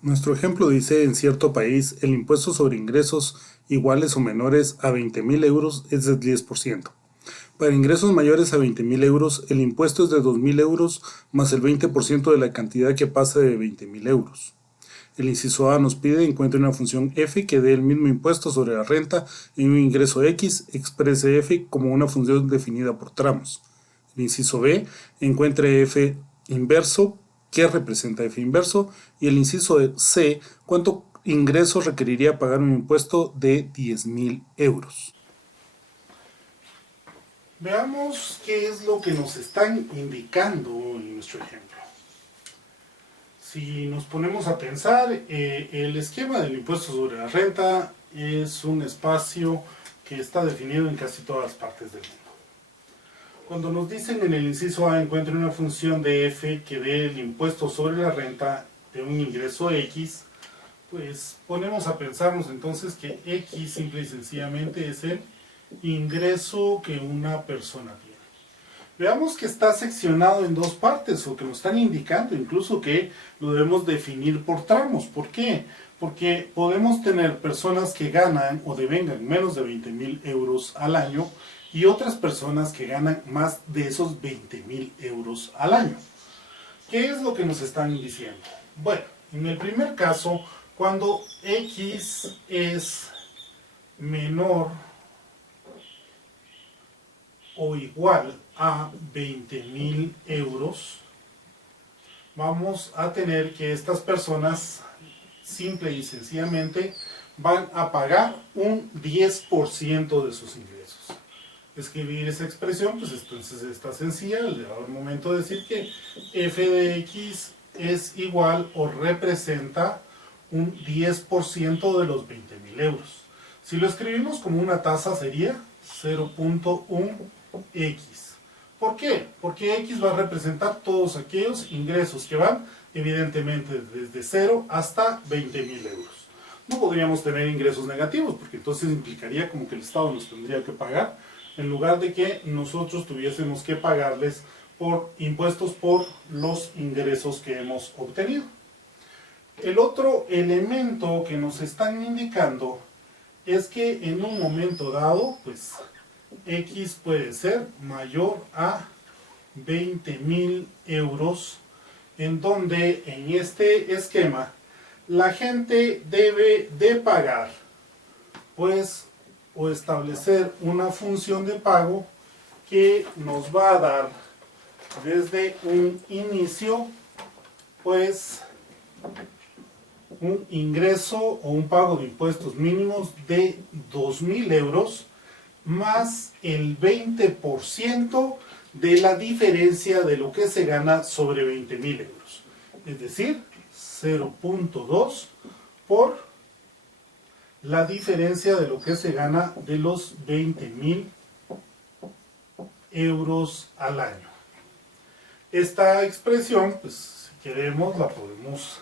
Nuestro ejemplo dice: en cierto país, el impuesto sobre ingresos iguales o menores a 20.000 euros es del 10%. Para ingresos mayores a 20.000 euros, el impuesto es de 2.000 euros más el 20% de la cantidad que pasa de 20.000 euros. El inciso A nos pide encuentre una función f que dé el mismo impuesto sobre la renta en un ingreso x, exprese f como una función definida por tramos. El inciso B encuentre f inverso, que representa f inverso, y el inciso C, cuánto ingresos requeriría pagar un impuesto de 10.000 euros. Veamos qué es lo que nos están indicando en nuestro ejemplo. Si nos ponemos a pensar, el esquema del impuesto sobre la renta es un espacio que está definido en casi todas partes del mundo. Cuando nos dicen en el inciso A encuentre una función de f que dé el impuesto sobre la renta de un ingreso x, pues ponemos a pensarnos entonces que x simple y sencillamente es el ingreso que una persona tiene. Veamos que está seccionado en dos partes, o que nos están indicando incluso que lo debemos definir por tramos. ¿Por qué? Porque podemos tener personas que ganan o devengan menos de 20.000 euros al año y otras personas que ganan más de esos 20.000 euros al año. ¿Qué es lo que nos están diciendo? Bueno, en el primer caso, cuando x es menor o igual a 20.000 euros, vamos a tener que estas personas simple y sencillamente van a pagar un 10% de sus ingresos. Escribir esa expresión, pues entonces está sencilla. Le da el momento de decir que f de x es igual o representa un 10% de los 20.000 euros. Si lo escribimos como una tasa sería 0.1x. ¿Por qué? Porque x va a representar todos aquellos ingresos que van evidentemente desde 0 hasta 20.000 euros. No podríamos tener ingresos negativos porque entonces implicaría como que el Estado nos tendría que pagar en lugar de que nosotros tuviésemos que pagarles por impuestos por los ingresos que hemos obtenido. El otro elemento que nos están indicando es que en un momento dado, pues x puede ser mayor a 20.000 euros, en donde en este esquema la gente debe de pagar, pues, o establecer una función de pago que nos va a dar desde un inicio, pues, un ingreso o un pago de impuestos mínimos de 2.000 euros más el 20% de la diferencia de lo que se gana sobre 20.000 euros. Es decir, 0.2 por la diferencia de lo que se gana de los 20.000 euros al año. Esta expresión, pues si queremos, la podemos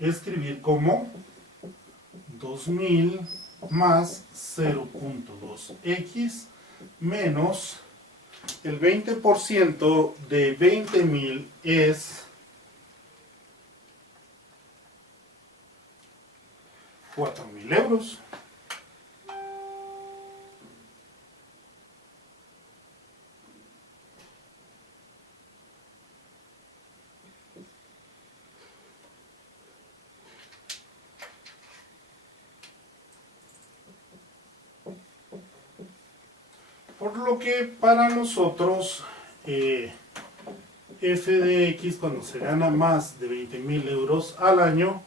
escribir como 2.000 más 0.2x menos el 20% de 20.000 es 4.000 euros. Por lo que para nosotros f de x cuando se gana más de 20.000 euros al año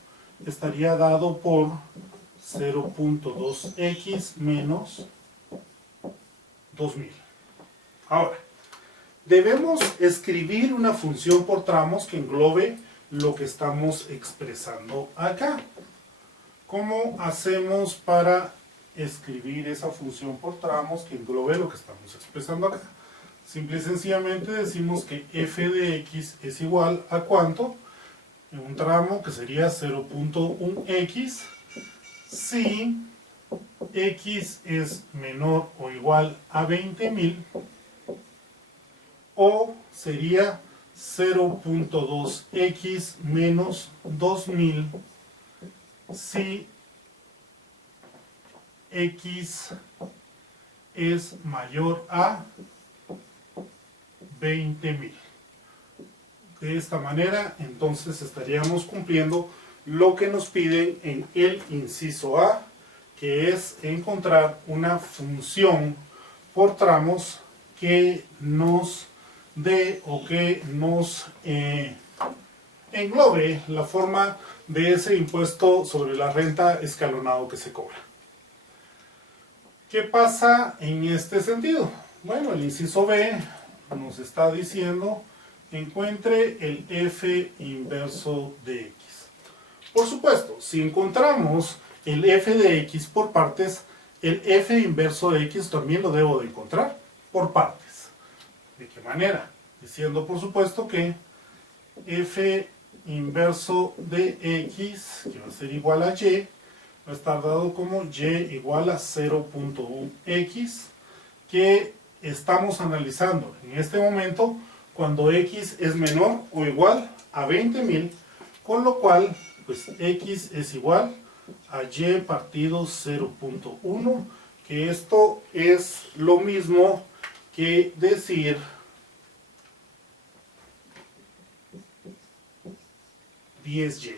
estaría dado por 0.2x menos 2.000. Ahora, debemos escribir una función por tramos que englobe lo que estamos expresando acá. ¿Cómo hacemos para escribir esa función por tramos que englobe lo que estamos expresando acá? Simple y sencillamente decimos que f de x es igual a ¿cuánto? En un tramo que sería 0.1x si x es menor o igual a 20.000, o sería 0.2x menos 2000 si x es mayor a 20.000. De esta manera, entonces estaríamos cumpliendo lo que nos piden en el inciso A, que es encontrar una función por tramos que nos dé o que nos englobe la forma de ese impuesto sobre la renta escalonado que se cobra. ¿Qué pasa en este sentido? Bueno, el inciso B nos está diciendo encuentre el f inverso de x. Por supuesto, si encontramos el f de x por partes, el f inverso de x también lo debo de encontrar por partes. ¿De qué manera? Diciendo, por supuesto, que f inverso de x, que va a ser igual a y, va a estar dado como y igual a 0.1x, que estamos analizando en este momento cuando x es menor o igual a 20.000, con lo cual pues x es igual a y partido 0.1, que esto es lo mismo que decir 10y.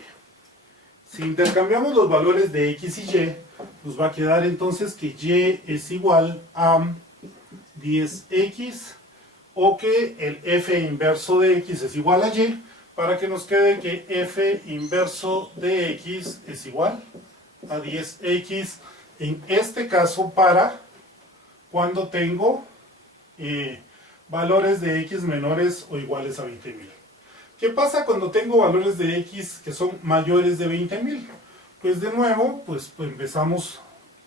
Si intercambiamos los valores de x y y, nos va a quedar entonces que y es igual a 10x, o que el f inverso de x es igual a y, para que nos quede que f inverso de x es igual a 10x, en este caso para cuando tengo valores de x menores o iguales a 20.000. ¿Qué pasa cuando tengo valores de x que son mayores de 20.000? Pues de nuevo, pues empezamos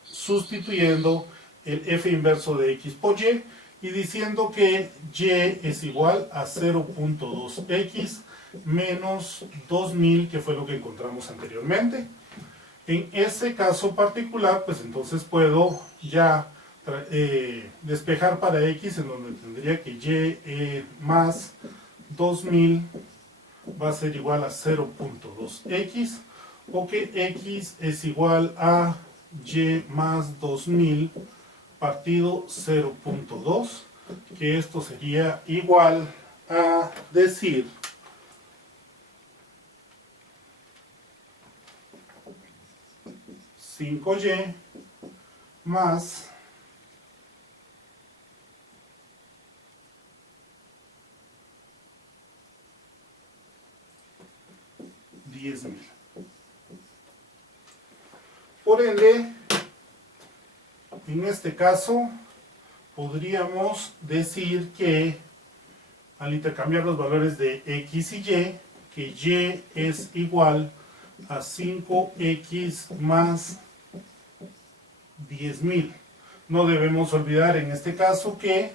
sustituyendo el f inverso de x por y, y diciendo que y es igual a 0.2x menos 2000, que fue lo que encontramos anteriormente. En ese caso particular, pues entonces puedo ya despejar para x, en donde tendría que y más 2000 va a ser igual a 0.2x, o que x es igual a y más 2000 partido 0.2, que esto sería igual a decir 5y más 10.000. Por ende, en este caso, podríamos decir que al intercambiar los valores de x y y, que y es igual a 5x más 10.000. No debemos olvidar en este caso que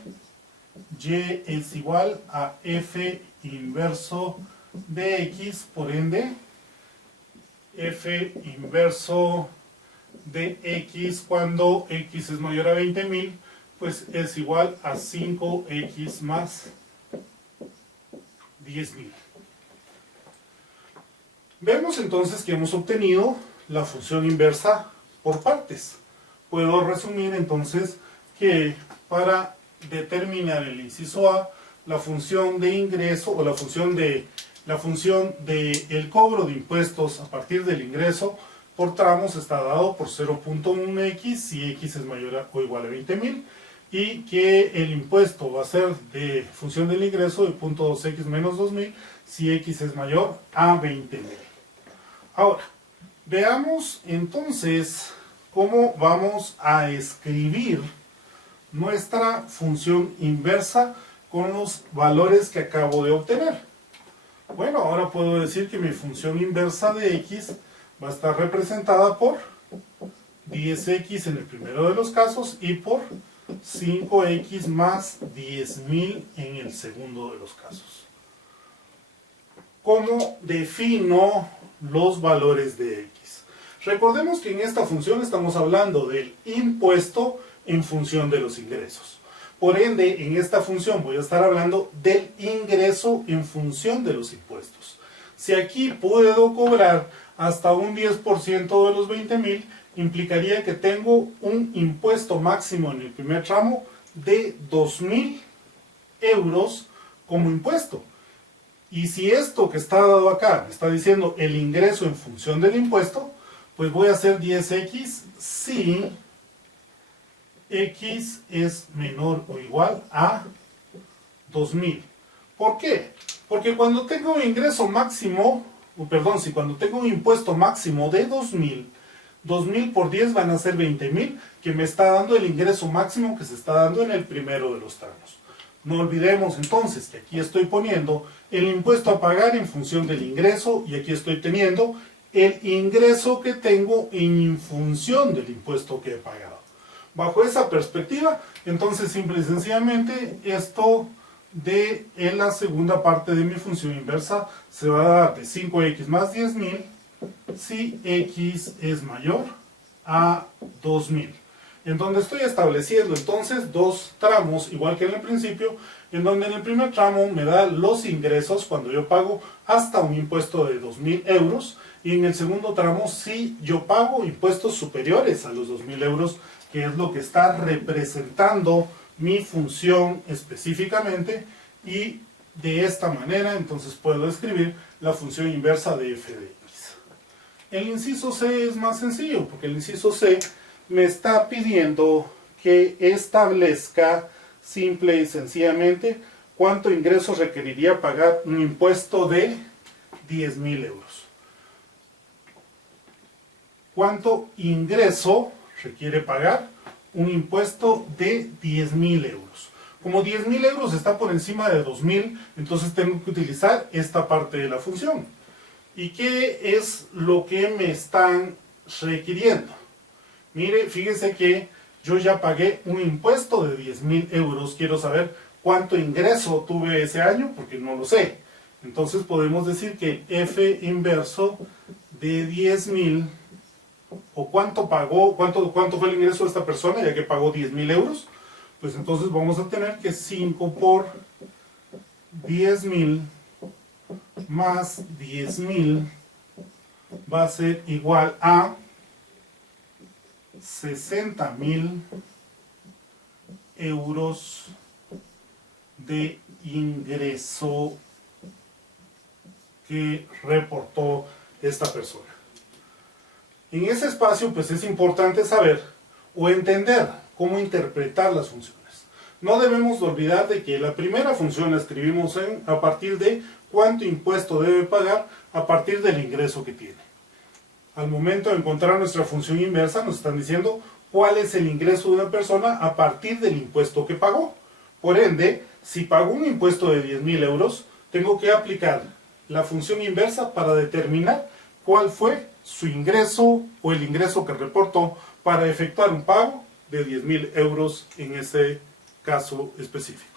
y es igual a f inverso de x, por ende, f inverso de x cuando x es mayor a 20.000, pues es igual a 5x más 10.000. Vemos entonces que hemos obtenido la función inversa por partes. Puedo resumir entonces que para determinar el inciso A, la función de ingreso o la función de el cobro de impuestos a partir del ingreso por tramos está dado por 0.1x si x es mayor o igual a 20.000, y que el impuesto va a ser de función del ingreso de 0.2x menos 2.000 si x es mayor a 20.000. Ahora, veamos entonces cómo vamos a escribir nuestra función inversa con los valores que acabo de obtener. Bueno, ahora puedo decir que mi función inversa de x va a estar representada por 10x en el primero de los casos y por 5x más 10.000 en el segundo de los casos. ¿Cómo defino los valores de x? Recordemos que en esta función estamos hablando del impuesto en función de los ingresos. Por ende, en esta función voy a estar hablando del ingreso en función de los impuestos. Si aquí puedo cobrar hasta un 10% de los 20.000, implicaría que tengo un impuesto máximo en el primer tramo de 2.000 euros como impuesto. Y si esto que está dado acá me está diciendo el ingreso en función del impuesto, pues voy a hacer 10x si x es menor o igual a 2.000. ¿Por qué? Porque cuando tengo un ingreso máximo, si cuando tengo un impuesto máximo de 2.000, 2.000 por 10 van a ser 20.000, que me está dando el ingreso máximo que se está dando en el primero de los tramos. No olvidemos entonces que aquí estoy poniendo el impuesto a pagar en función del ingreso y aquí estoy teniendo el ingreso que tengo en función del impuesto que he pagado. Bajo esa perspectiva, entonces simple y sencillamente esto de en la segunda parte de mi función inversa se va a dar de 5x más 10.000 si x es mayor a 2.000. En donde estoy estableciendo entonces dos tramos, igual que en el principio, en donde en el primer tramo me da los ingresos cuando yo pago hasta un impuesto de 2.000 euros, y en el segundo tramo si yo pago impuestos superiores a los 2.000 euros, que es lo que está representando mi función específicamente, y de esta manera entonces puedo escribir la función inversa de f de x. El inciso C es más sencillo, porque el inciso C me está pidiendo que establezca simple y sencillamente cuánto ingreso requeriría pagar un impuesto de 10.000 euros. ¿Cuánto ingreso requiere pagar un impuesto de 10.000 euros? Como 10.000 euros está por encima de 2.000, entonces tengo que utilizar esta parte de la función. ¿Y qué es lo que me están requiriendo? Mire, fíjese que yo ya pagué un impuesto de 10.000 euros. Quiero saber cuánto ingreso tuve ese año, porque no lo sé. Entonces podemos decir que f inverso de 10.000, o cuánto pagó, cuánto fue el ingreso de esta persona, ya que pagó 10.000 euros. Pues entonces vamos a tener que 5 por 10.000 más 10.000 va a ser igual a 60.000 euros de ingreso que reportó esta persona. En ese espacio pues es importante saber o entender cómo interpretar las funciones. No debemos olvidar de que la primera función la escribimos a partir de cuánto impuesto debe pagar a partir del ingreso que tiene. Al momento de encontrar nuestra función inversa nos están diciendo cuál es el ingreso de una persona a partir del impuesto que pagó. Por ende, si pagó un impuesto de 10.000 euros, tengo que aplicar la función inversa para determinar cuál fue su ingreso o el ingreso que reportó para efectuar un pago de 10.000 euros en ese caso específico.